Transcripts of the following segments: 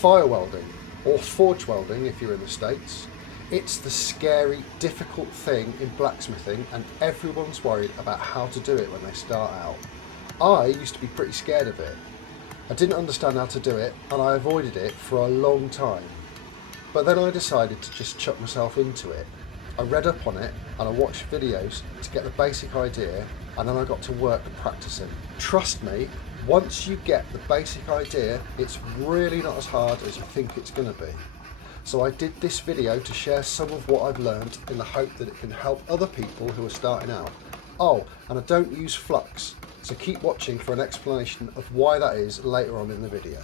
fire welding, or forge welding if you're in the States. It's the scary, difficult thing in blacksmithing, and everyone's worried about how to do it when they start out. I used to be pretty scared of it. I didn't understand how to do it, and I avoided it for a long time. But then I decided to just chuck myself into it. I read up on it and I watched videos to get the basic idea, and then I got to work practicing. Trust me, once you get the basic idea, it's really not as hard as you think it's going to be. So I did this video to share some of what I've learned in the hope that it can help other people who are starting out. Oh, and I don't use flux, so keep watching for an explanation of why that is later on in the video.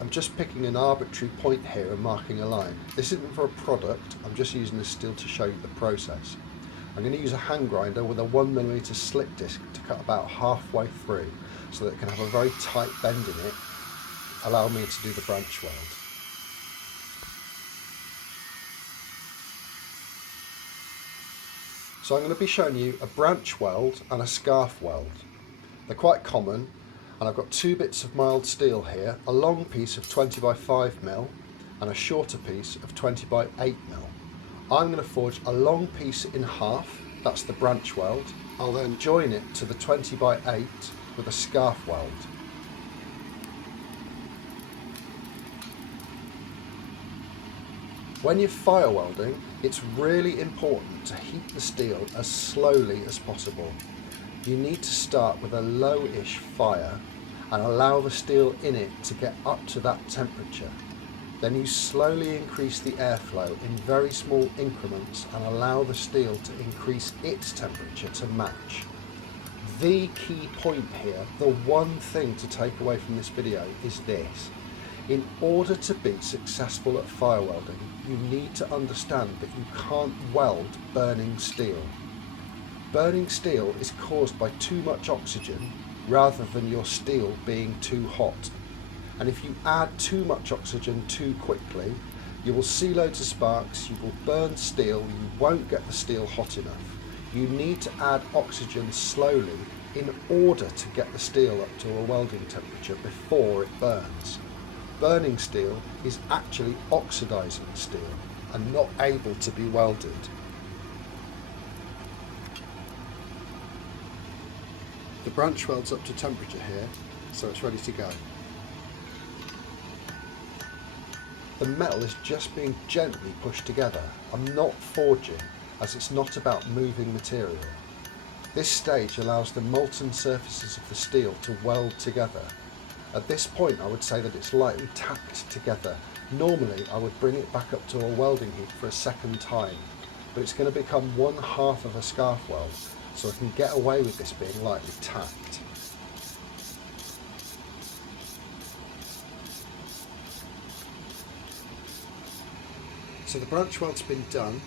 I'm just picking an arbitrary point here and marking a line. This isn't for a product, I'm just using this still to show you the process. I'm going to use a hand grinder with a 1mm slip disc to cut about halfway through so that it can have a very tight bend in it, allow me to do the branch weld. So I'm going to be showing you a branch weld and a scarf weld. They're quite common, and I've got two bits of mild steel here, a long piece of 20x5mm and a shorter piece of 20x8mm. I'm going to forge a long piece in half, that's the branch weld. I'll then join it to the 20x8 with a scarf weld. When you're fire welding, it's really important to heat the steel as slowly as possible. You need to start with a low-ish fire and allow the steel in it to get up to that temperature. Then you slowly increase the airflow in very small increments and allow the steel to increase its temperature to match. The key point here, the one thing to take away from this video is this. In order to be successful at fire welding, you need to understand that you can't weld burning steel. Burning steel is caused by too much oxygen rather than your steel being too hot. And if you add too much oxygen too quickly, you will see loads of sparks, you will burn steel, you won't get the steel hot enough. You need to add oxygen slowly in order to get the steel up to a welding temperature before it burns. Burning steel is actually oxidizing steel and not able to be welded. The branch weld's up to temperature here, so it's ready to go. The metal is just being gently pushed together. I'm not forging, as it's not about moving material. This stage allows the molten surfaces of the steel to weld together. At this point I would say that it's lightly tacked together. Normally I would bring it back up to a welding heat for a second time, but it's going to become 1/2 of a scarf weld, so I can get away with this being lightly tacked. So the branch weld's been done.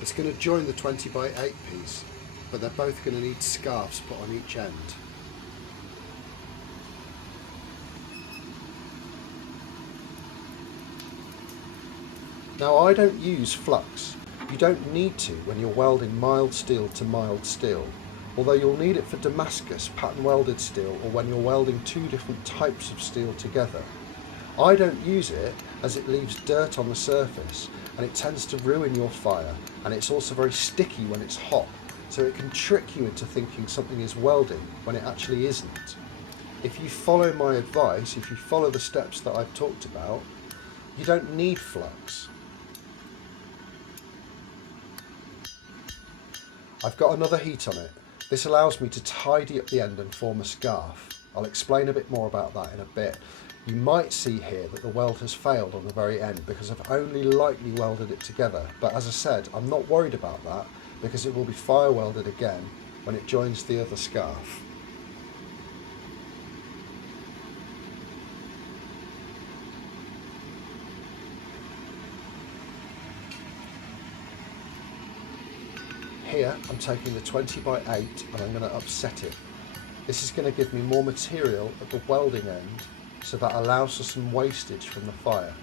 It's going to join the 20x8 piece, but they're both going to need scarves put on each end. Now I don't use flux. You don't need to when you're welding mild steel to mild steel, although you'll need it for Damascus pattern welded steel or when you're welding two different types of steel together. I don't use it as it leaves dirt on the surface and it tends to ruin your fire, and it's also very sticky when it's hot, so it can trick you into thinking something is welding when it actually isn't. If you follow my advice, if you follow the steps that I've talked about, you don't need flux. I've got another heat on it. This allows me to tidy up the end and form a scarf. I'll explain a bit more about that in a bit. You might see here that the weld has failed on the very end because I've only lightly welded it together, but as I said, I'm not worried about that because it will be fire welded again when it joins the other scarf. Here I'm taking the 20x8 and I'm going to upset it. This is going to give me more material at the welding end, so that allows for some wastage from the fire.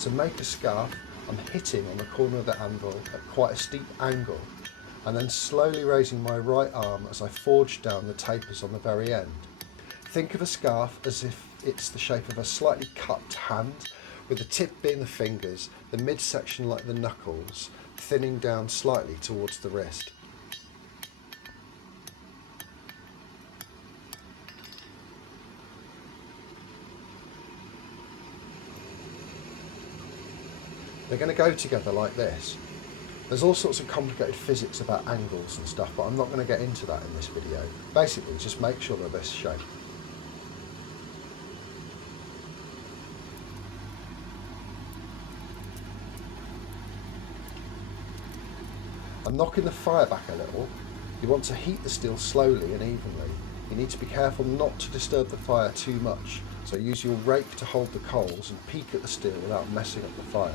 To make a scarf, I'm hitting on the corner of the anvil at quite a steep angle, and then slowly raising my right arm as I forge down the tapers on the very end. Think of a scarf as if it's the shape of a slightly cupped hand, with the tip being the fingers, the midsection like the knuckles, thinning down slightly towards the wrist. They're going to go together like this. There's all sorts of complicated physics about angles and stuff, but I'm not going to get into that in this video. Basically, just make sure they're this shape. I'm knocking the fire back a little. You want to heat the steel slowly and evenly. You need to be careful not to disturb the fire too much, so use your rake to hold the coals and peek at the steel without messing up the fire.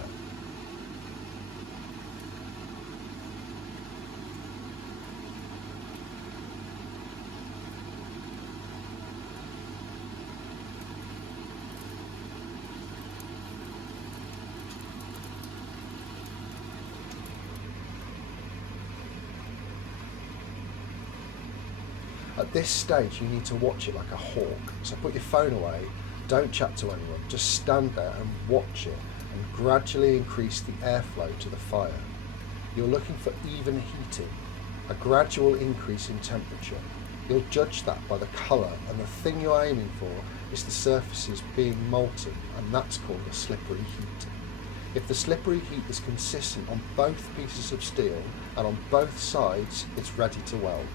At this stage you need to watch it like a hawk, so put your phone away, don't chat to anyone, just stand there and watch it and gradually increase the airflow to the fire. You're looking for even heating, a gradual increase in temperature. You'll judge that by the colour, and the thing you're aiming for is the surfaces being molten, and that's called a slippery heat. If the slippery heat is consistent on both pieces of steel and on both sides, it's ready to weld.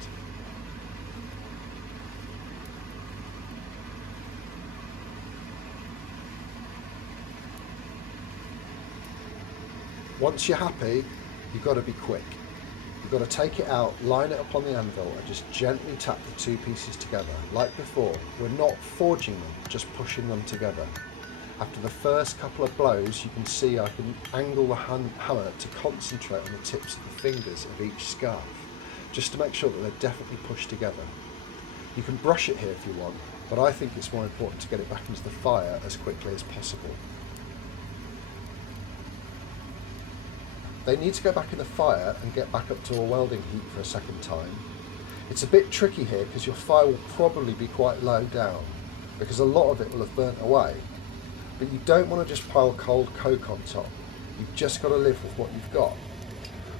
Once you're happy, you've got to be quick. You've got to take it out, line it up on the anvil and just gently tap the two pieces together. Like before, we're not forging them, just pushing them together. After the first couple of blows, you can see I can angle the hammer to concentrate on the tips of the fingers of each scarf, just to make sure that they're definitely pushed together. You can brush it here if you want, but I think it's more important to get it back into the fire as quickly as possible. They need to go back in the fire and get back up to a welding heat for a second time. It's a bit tricky here because your fire will probably be quite low down, because a lot of it will have burnt away. But you don't want to just pile cold coke on top. You've just got to live with what you've got.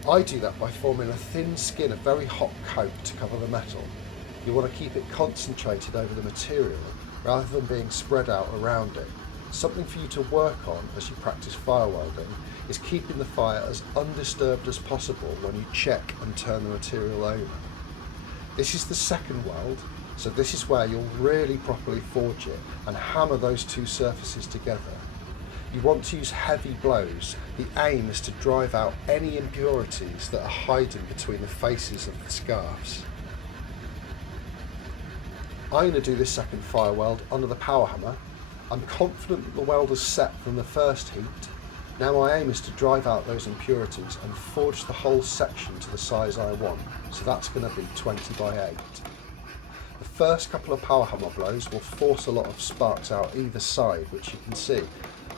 I do that by forming a thin skin of very hot coke to cover the metal. You want to keep it concentrated over the material rather than being spread out around it. Something for you to work on as you practice fire welding is keeping the fire as undisturbed as possible when you check and turn the material over. This is the second weld, so this is where you'll really properly forge it and hammer those two surfaces together. You want to use heavy blows. The aim is to drive out any impurities that are hiding between the faces of the scarves. I'm going to do this second fire weld under the power hammer. I'm confident that the weld is set from the first heat. Now my aim is to drive out those impurities and forge the whole section to the size I want, so that's going to be 20 by 8. The first couple of power hammer blows will force a lot of sparks out either side, which you can see.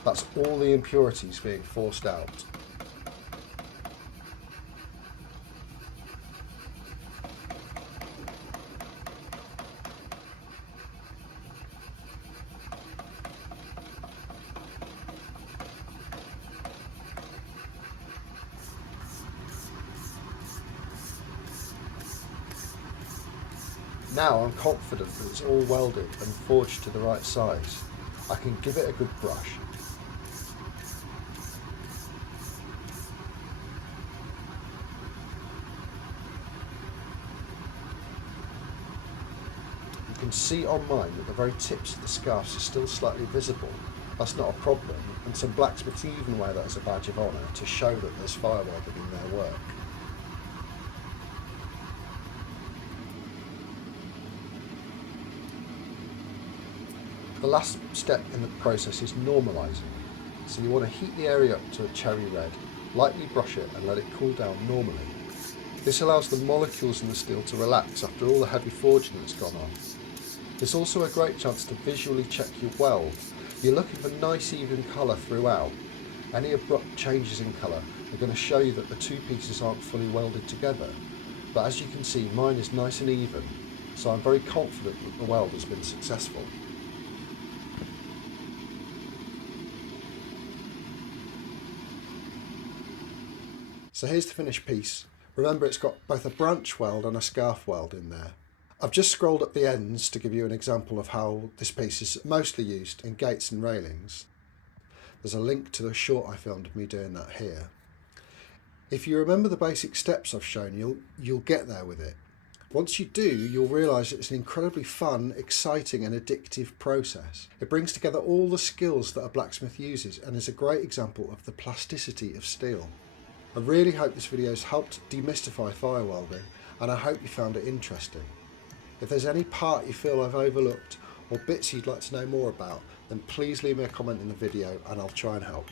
That's all the impurities being forced out. Now I'm confident that it's all welded and forged to the right size. I can give it a good brush. You can see on mine that the very tips of the scarves are still slightly visible. That's not a problem, and some blacksmiths even wear that as a badge of honour to show that there's fire welding in their work. The last step in the process is normalising. So you want to heat the area up to a cherry red, lightly brush it and let it cool down normally. This allows the molecules in the steel to relax after all the heavy forging that's gone on. It's also a great chance to visually check your weld. You're looking for nice even colour throughout. Any abrupt changes in colour are going to show you that the two pieces aren't fully welded together, but as you can see, mine is nice and even, so I'm very confident that the weld has been successful. So here's the finished piece. Remember, it's got both a branch weld and a scarf weld in there. I've just scrolled up the ends to give you an example of how this piece is mostly used in gates and railings. There's a link to the short I filmed of me doing that here. If you remember the basic steps I've shown, you'll get there with it. Once you do, you'll realise it's an incredibly fun, exciting and addictive process. It brings together all the skills that a blacksmith uses and is a great example of the plasticity of steel. I really hope this video has helped demystify fire welding, and I hope you found it interesting. If there's any part you feel I've overlooked or bits you'd like to know more about, then please leave me a comment in the video and I'll try and help.